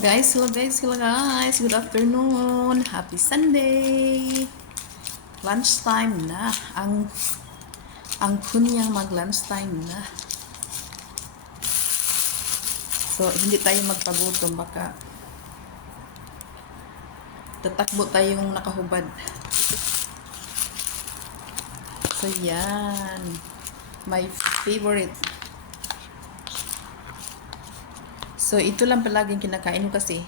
Hello guys, hello guys. Good afternoon. Happy Sunday. Lunchtime na. Ang kunyang mag-lunchtime na. So, hindi tayo magpagutom. Baka tatakbo tayong nakahubad. So, yan. My favorite. So, ito lang palaging kinakain ko kasi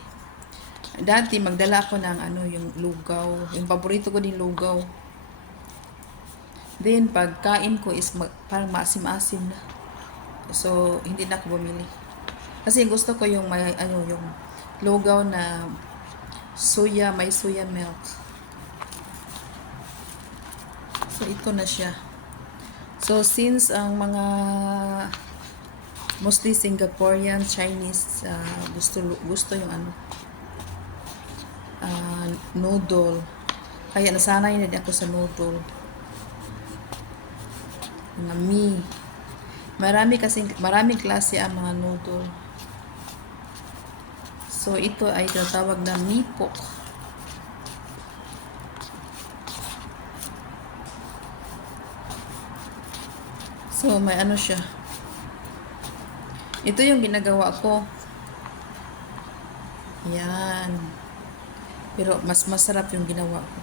dati magdala ako ng yung lugaw. Yung paborito ko din lugaw. Then, pagkain ko is parang maasim-asim na. So, hindi na ako bumili. Kasi gusto ko yung may, yung lugaw na may soya milk. So, ito na siya. So, since ang mga mostly Singaporean, Chinese, gusto yung noodle. Kaya nasanay na din ako sa noodle. Mga mi. Maraming klase ang mga noodle. So, ito ay tinatawag na mee pok. So, may siya. Ito yung ginagawa ko. Yan. Pero mas masarap yung ginawa ko.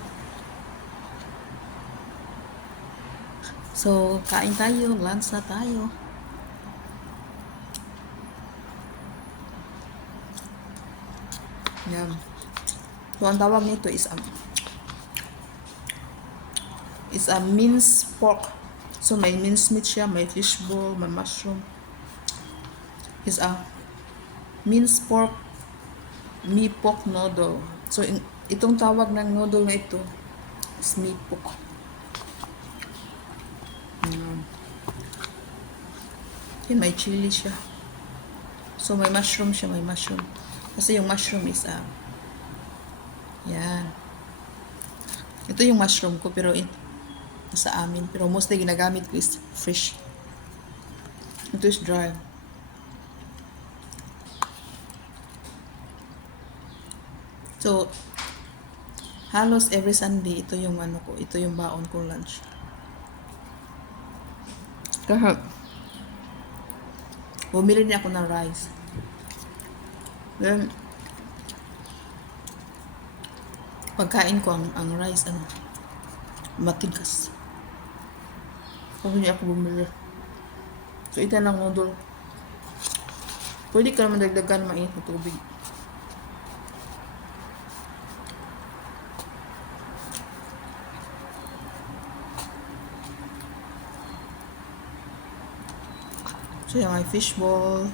So, kain tayo. Lunch na tayo. Yan. So, ang tawag nito is a minced pork. So, may minced meat siya, may fishball, may mushroom. Is a minced pork, mee pok noodle. So, itong tawag ng noodle na ito is mee pok. Okay, may chili siya. So, may mushroom siya, may mushroom. Kasi yung mushroom is yan. Ito yung mushroom ko, pero sa amin. Pero mostly ginagamit ko is fresh. Ito is dry. So, halos every Sunday, ito yung ito yung baon kong lunch. Kahit, bumili niya ako ng rice. Then, pagkain ko ang rice, matigas. Kasi hindi ako bumili. So, ito lang noodle. Pwede ka naman dagdagan mainit na tubig. So, yung may fishball.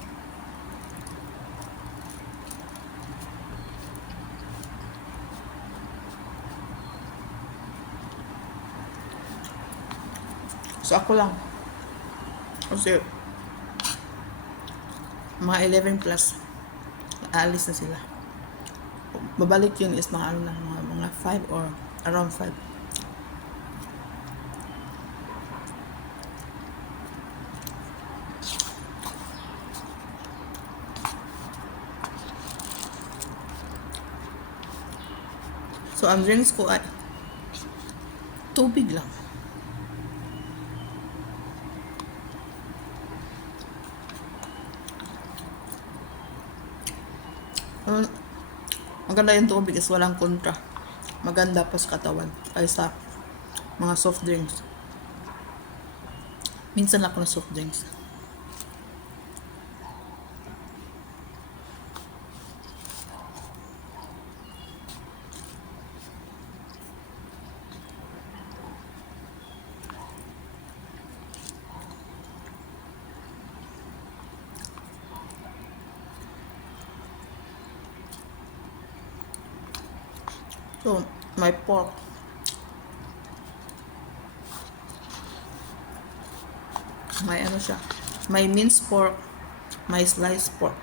So, ako lang. Kasi, mga 11 plus, aalis na sila. Babalik yun is mga mga 5 or around 5. So, ang drinks ko ay tubig lang. Maganda yung tubig is walang kontra. Maganda pa sa katawan kaysa mga soft drinks. Minsan ako na soft drinks. So, my pork. May siya. May minced pork. May sliced pork.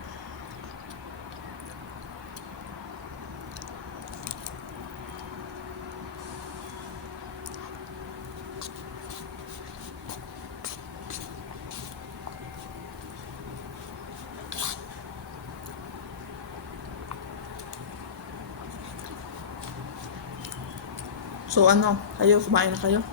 So ano, kayo, kumain na kayo?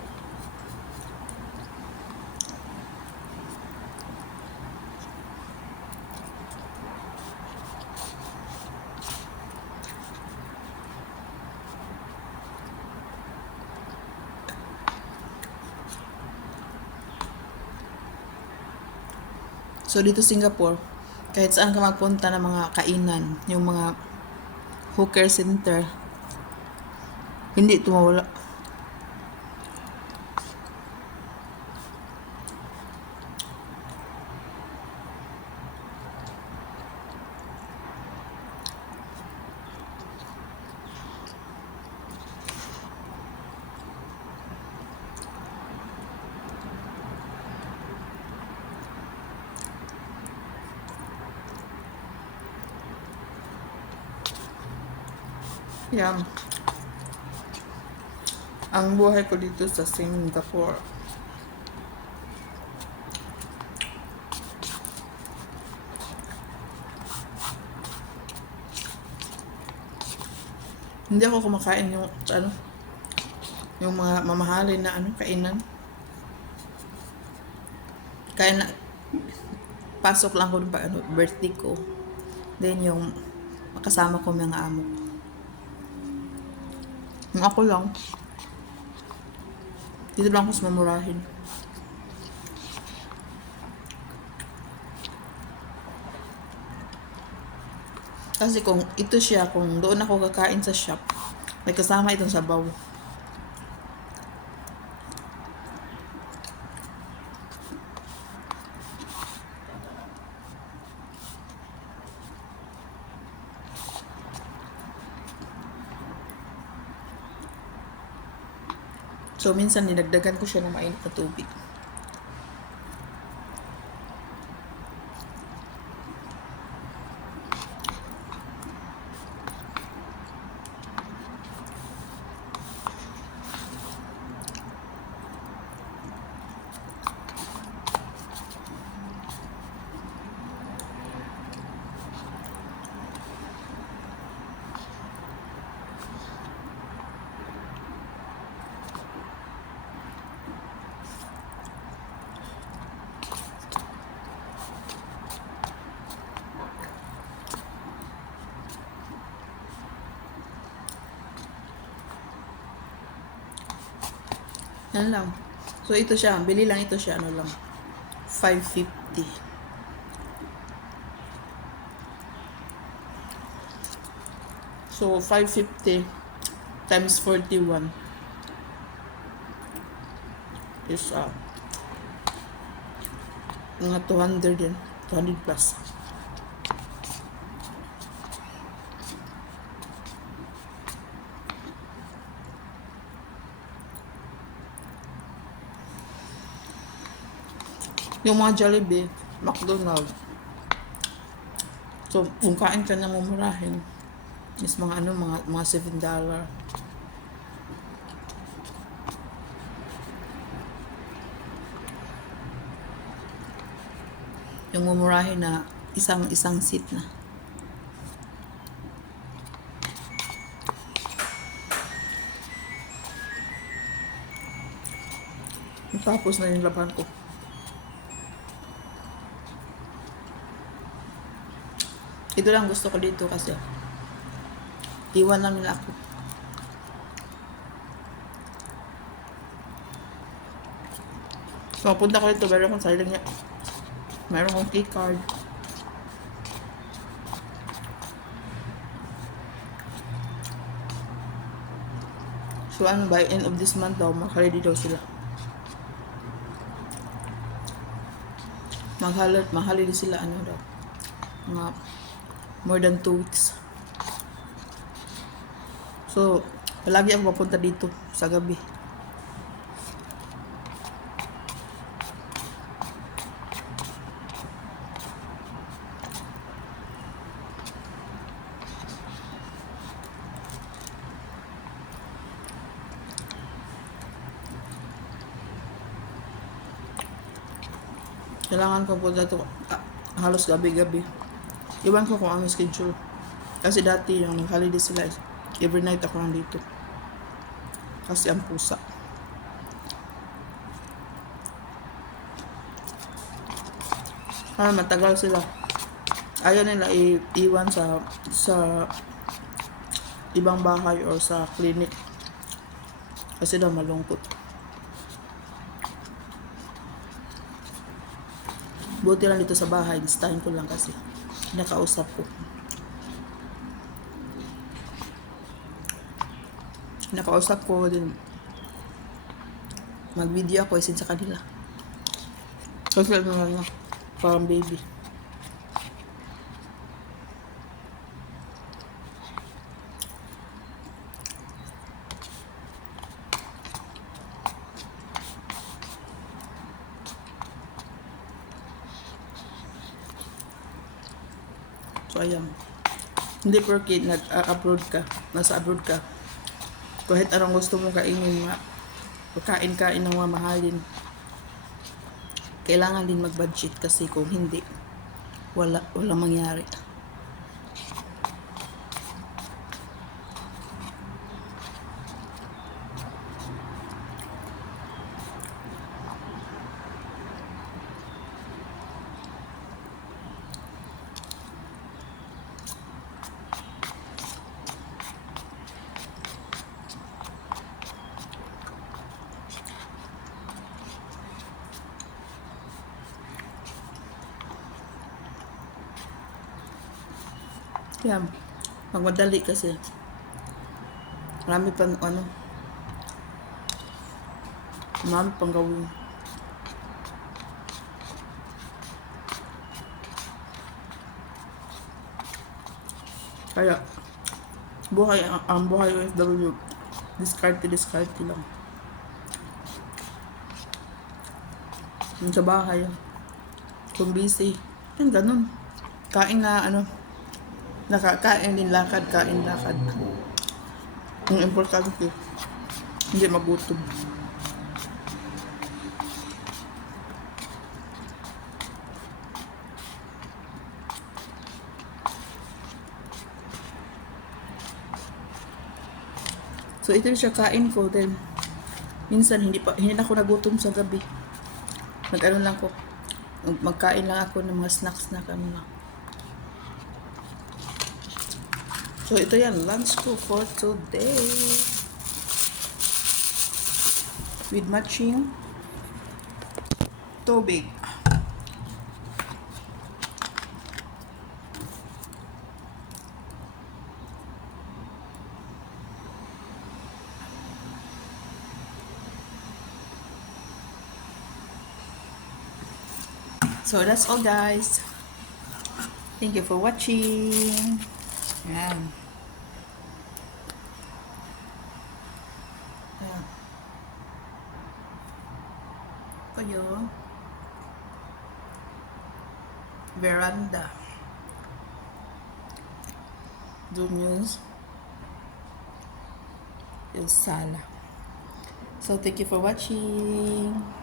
So dito Singapore, kahit saan ka magpunta ng mga kainan, yung mga hawker center, hindi ito mawala. Yan. Ang buhay ko dito sa Singapore. Hindi ako kumakain yung ano, yung mga mamahalin na ano, kainan. Kaya na, pasok lang ko pa ano, birthday ko. Then yung makasama ko mga amo. Yung ako lang, dito lang ako sa mamurahin. Kasi kung ito siya, kung doon ako kakain sa shop, may kasama itong sabaw. So, minsan ninagdagan ko siya ng mainit na tubig. Yan lang. So, ito siya. Bili lang ito siya. Ano lang. 550. So, 550 times 41 is mga 200 din. 200 plus. Yung mga Jollibee, McDonald's. So, kung kain ka na mumurahin, is mga ano, mga $7. Yung mumurahin na isang seat na. Tapos na yung laban ko. Ito lang gusto ko dito kasi iwan lang nila ako. So, punta ko dito, meron akong sarili niya. Meron akong key card. So, ano, by end of this month daw, makaready daw sila. Maghali sila, ano daw, mga more than 2 weeks. So, palagi ako papunta dito sa gabi. Kailangan ko punta dito halos gabi-gabi. Iwan ko kung ano schedule. Kasi dati yung holiday sila, every night ako nandito. Kasi ang pusa. Matagal sila. Ayaw nila iwan sa ibang bahay or sa clinic. Kasi daw malungkot. Buti lang dito sa bahay. Listahin ko lang kasi. Nakausap ko. Nakausap ko din. Mag-video ako isin sa kanila. Kasi ano na, parang baby. So, ayan. Hindi porke nag-abroad ka, nasa abroad ka, kahit anong gusto mo kainin, kain-kain ng mamahalin. Kailangan din mag-budget kasi kung hindi, walang mangyari. Yan. Magmadali kasi. Marami pang gawin. Kaya, ang buhay OFW, diskarte lang. Yung sa bahay, kung busy, yan ganun. Kain na nakakain din lakad, kain lakad. Ang importante, hindi magutom. So ito siya kain ko, then minsan hindi na ako nagutom sa gabi. Lang ko, magkain lang ako ng mga snacks na lang. So, ito yan, lunch ko for today. With matching tubig. So, that's all, guys. Thank you for watching. Yan. Kayo. Veranda. Doon yung sala. So, thank you for watching.